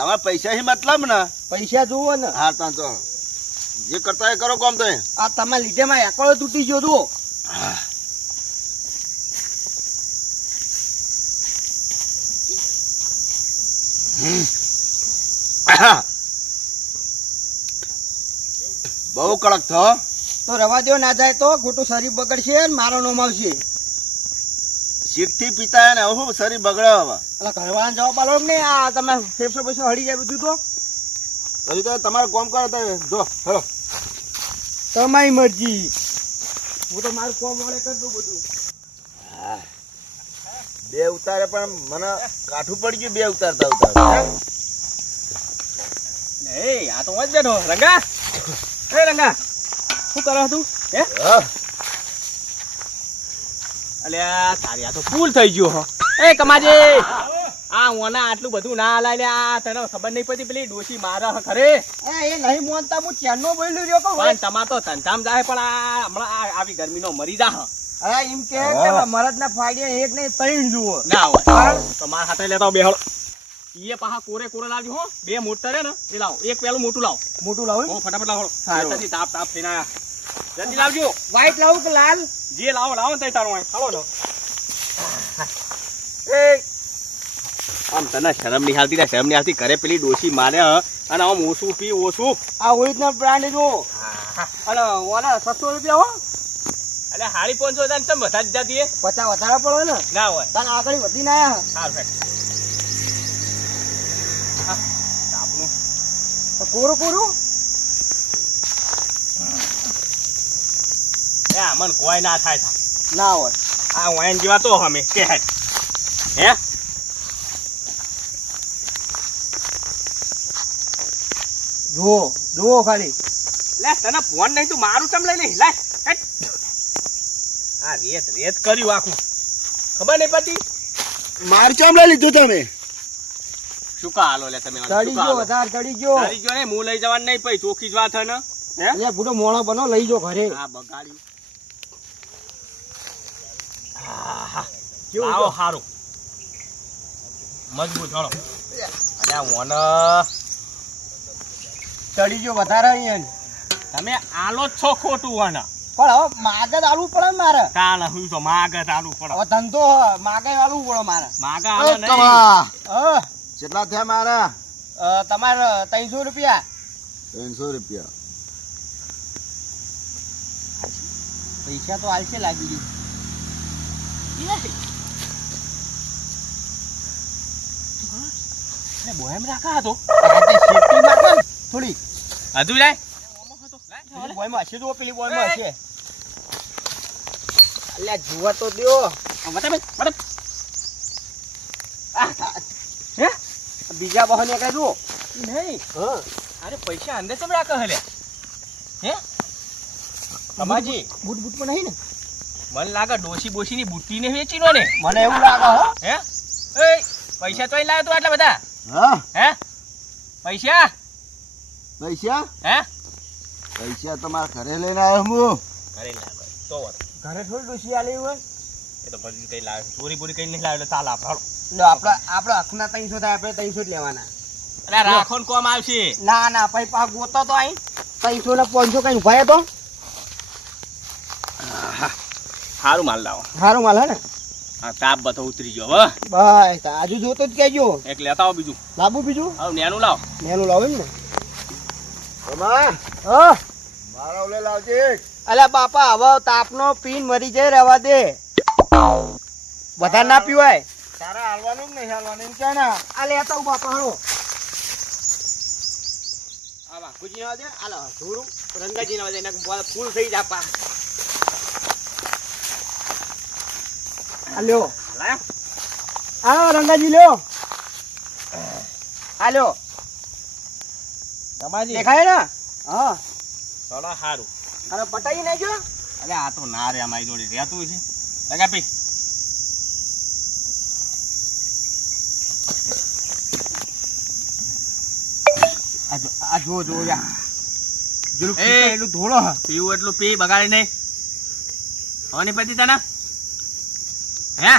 તમારે પૈસા ही मतलब ને પૈસા જુઓ ને હા તા તો જે કરતા એ કરો કામ તો આ તમારા લીધે માં એકડો તૂટી ગયો જુઓ બહુ કડક થો તો રવા દો ના જાય તો ખોટું શરીર બગડશે ને મારો નોમ આવશે શીતથી પીતા ને હું શરીર બગડે હવે એટલે ઘરવાળાને જવાબ આલો ને આ તમે ફેફસો પૈસો હળી જાય બધું તો હજી તો તમારે કોમ કરો તો જો હેલો તમારી મરજી હું તો મારું કોમ વાળે કરી દઉં બધું બે ઉતારે પણ મને કાઠું પડી ગયું બે ઉતારતા ઉતારતા એ આ તો જ બેઠો રંગા એ રંગા શું કરો તું હે અલ્યા તારી આ તો ફૂલ થઈ ગયો હો એ કમાજી આ ઓના આટલું બધું ના હલાય આ તને ખબર નહીં પડતી પેલી ડોશી મારા ખરે એ નહીં મોનતા હું ચેનનો બોલ્યો રહ્યો કહું પણ તમાર તો ધંધામ જાય પણ આ હમણાં આવી ગરમીનો મરી જા અરે એમ કે મરદ ના ફાડે એક નહીં ત્રણ જુઓ ના હોય તો માર હાથે લેતા બેહળ ઈએ પાહા કોરે કોરે લાવજો હો બે મોટર હે ને એ લાવો એક પેલું મોટું લાવો હો ફટાફટ લાવો હા જલ્દી તાપ તાપ થઈને આયા જલ્દી લાવજો વ્હાઈટ લાવું કે લાલ જે લાવો લાવો ને તારું અહીં હાલો નો એ આમ તને શરમ નહીં હાલતી શરમ નહીં હાલતી ઘરે પેલી ડોશી મારે અને આમ ઓછું પી ઓછું આ ઓરિજિનલ બ્રાન્ડ જો અને ઓના 700 રૂપિયા હો એટલે હાડી 500 તમ બધા જ જાતી 50 વધારે પડે ને ના હોય તને આગળ વધી ના આયા હાલ ભાઈ આપનું તો કોરું કોરું એ મન કોઈ ના થાય ના હોય આ વાઈન જેવા તો અમે કે હે જુઓ ખાલી લે તને ફોન નહીં તું મારું ચમ લઈ લે લે આ રેત કર્યું આખું ખબર નહીં પડતી મારું ચમ લઈ લીધું તમે શું કા હાલો લે તમે ચડી ગયો વધારે ચડી ગયો ને હું લઈ જવાનું નહીં પછી ચોખી જ વાત હે ને હે લે બુડો મોણો બનો લઈ જો ઘરે હા બગાડ્યું આહા કેવું આવો હારું મજબૂત હળો અલ્યા મોન ચડી ગયો વધારે અહીંયા તમે આલો જ છો ખોટું વાના પણ હવે માગત આલવું પડે મારે કાલ હું તો માગત આલવું પડે હવે ધંધો માગે આલવું પડે મારે માગા આલે નહીં કેટલા થયા મારા તમારે 300 રૂપિયા 300 રૂપિયા પૈસા તો આલશે લાગી ગઈ બોહેમ રાખા હતો સેફટી માં થોડી હજુ લાય બોયમાં હશે તો પેલી બોયમાં હશે અલ્યા જુવા તો દ્યો હે બીજા બહને એકલા જુઓ નહીં અરે પૈસા અંદર કેમ રાખે હલે હે તમાજી બૂટ પણ નહીં ને મને લાગે ડોસી બોસી ની બુટ્ટી ને વેચી નો ને મને એવું લાગે હો હે એ પૈસા તોય લાવ્યો તું આટલા બધા હા હે પૈસા પૈસા હે પૈસા તમારા ઘરે લઈને આવ્યો હું ઘરે લાવ્યો તો ઘરે થોડી ડોસી આલી હોય એ તો બધું કઈ લાવ્યો ચોરી બોરી કઈ નહીં લાવ્યો ચાલ આપણે આપડે અખના 300 થાય આપણે 300 જ લેવાના અરે રાખો ને કોમ આવશે ના પછી પા ગોતો તો અહીં 300 ને 500 કઈ ઉભા તો સારું માલ લાવો સારું માલ હે ને હા તાપ બધો ઉતરી ગયો હવે બસ આજુ જોતો જ કેજો એક લેતા આવો બીજું લાવું બીજું હા નેનું લાવો એમ ને તમા હા મારા ઓલે લાવજે અલ્યા બાપા હવે તાપનો પીન મરી જાય રહેવા દે વધારે ના પીવાય તારા હાલવાનું જ નહીં હાલવાનું એમ કે ના આ લેતા હું બાપા હળો આ બાપુજી ના દે આલો ધૂરું રંગાજી ના દે એના ફૂલ થઈ જા પા આલ્યો આ રંગાજી લ્યો આલ્યો તમાજી દેખાય ને હા થોડા સારું અરે પટાઈ નાખ્યો અરે આ તો ના રે અમારી જોડે રહેતું છે લગા પી આ જો યા એટલું ધોળો પીવું એટલું પી બગાડી નહીં હોની પતિ તને હે